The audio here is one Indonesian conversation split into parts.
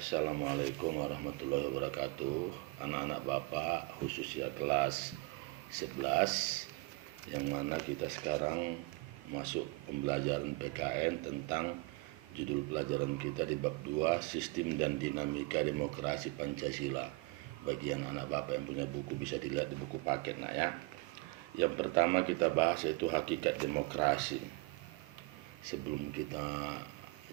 Assalamualaikum warahmatullahi wabarakatuh. Anak-anak Bapak khususnya kelas 11, yang mana kita sekarang masuk pembelajaran PKN tentang judul pelajaran kita di bab 2, Sistem dan Dinamika Demokrasi Pancasila. Bagi anak-anak Bapak yang punya buku bisa dilihat di buku paket ya. Yang pertama kita bahas yaitu hakikat demokrasi. Sebelum kita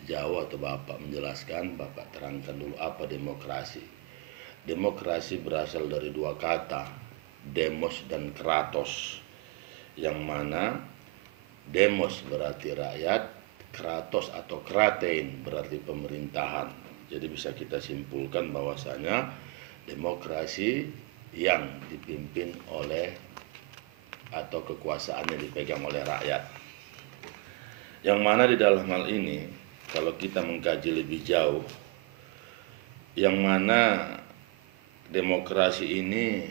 jauh atau Bapak menjelaskan, Bapak terangkan dulu apa demokrasi. Demokrasi berasal dari dua kata, demos dan kratos, yang mana demos berarti rakyat, kratos atau kratein berarti pemerintahan. Jadi bisa kita simpulkan bahwasanya demokrasi yang dipimpin oleh atau kekuasaannya dipegang oleh rakyat. Yang mana di dalam hal ini kalau kita mengkaji lebih jauh, yang mana demokrasi ini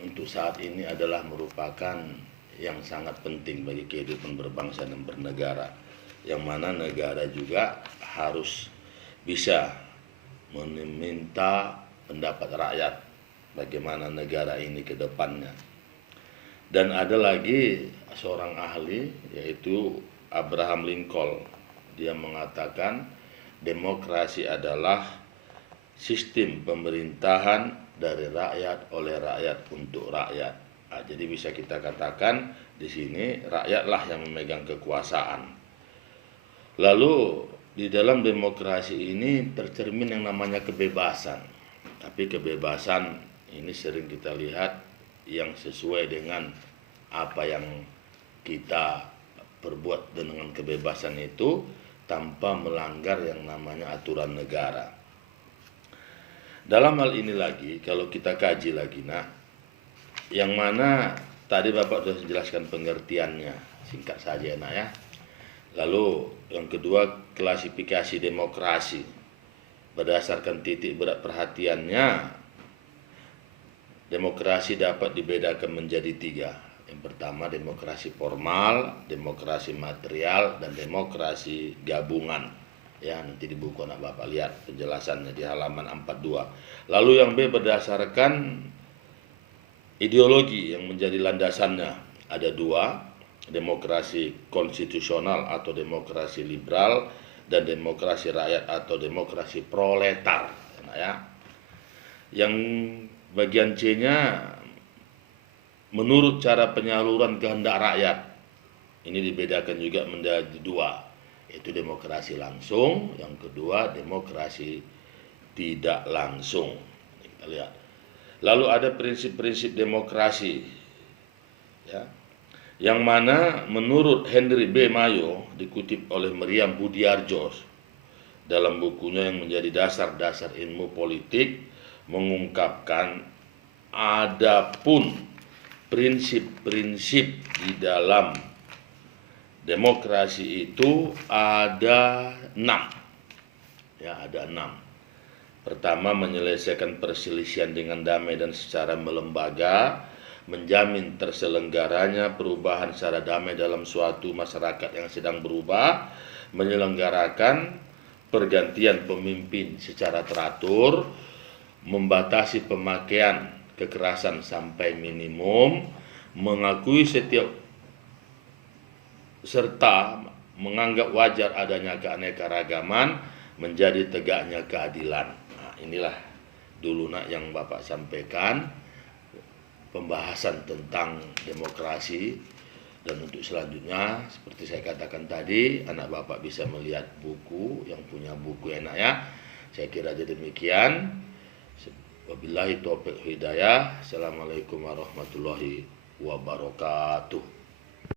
untuk saat ini adalah merupakan yang sangat penting bagi kehidupan berbangsa dan bernegara, yang mana negara juga harus bisa meminta pendapat rakyat bagaimana negara ini ke depannya. Dan ada lagi seorang ahli yaitu Abraham Lincoln. Dia mengatakan demokrasi adalah sistem pemerintahan dari rakyat oleh rakyat untuk rakyat. Nah, jadi bisa kita katakan di sini rakyatlah yang memegang kekuasaan. Lalu di dalam demokrasi ini tercermin yang namanya kebebasan. Tapi kebebasan ini sering kita lihat yang sesuai dengan apa yang kita perbuat dengan kebebasan itu tanpa melanggar yang namanya aturan negara. Dalam hal ini lagi, kalau kita kaji lagi, yang mana tadi Bapak sudah jelaskan pengertiannya, singkat saja ya. Lalu yang kedua, klasifikasi demokrasi. Berdasarkan titik berat perhatiannya, demokrasi dapat dibedakan menjadi tiga. Yang pertama demokrasi formal, demokrasi material, dan demokrasi gabungan. Ya, nanti di buku anak Bapak lihat penjelasannya di halaman 42. Lalu yang B berdasarkan ideologi yang menjadi landasannya. Ada dua, demokrasi konstitusional atau demokrasi liberal, dan demokrasi rakyat atau demokrasi proletar. Ya. Yang bagian C-nya menurut cara penyaluran kehendak rakyat. Ini dibedakan juga menjadi dua, yaitu demokrasi langsung, yang kedua demokrasi tidak langsung. Kita lihat. Lalu ada prinsip-prinsip demokrasi, ya, yang mana menurut Henry B. Mayo dikutip oleh Meriam Budiarjo dalam bukunya yang menjadi dasar-dasar ilmu politik, mengungkapkan adapun prinsip-prinsip di dalam demokrasi itu ada 6. Ya, ada 6. Pertama, menyelesaikan perselisihan dengan damai dan secara melembaga, menjamin terselenggaranya perubahan secara damai dalam suatu masyarakat yang sedang berubah, menyelenggarakan pergantian pemimpin secara teratur, membatasi pemakaian kekerasan sampai minimum, mengakui setiap serta menganggap wajar adanya keanekaragaman, menjadi tegaknya keadilan. Nah, inilah dulu yang Bapak sampaikan pembahasan tentang demokrasi. Dan untuk selanjutnya seperti saya katakan tadi, anak Bapak bisa melihat buku, yang punya buku enak ya. Saya kira jadi demikian. Wabillahi taufiq hidayah. Assalamualaikum warahmatullahi wabarakatuh.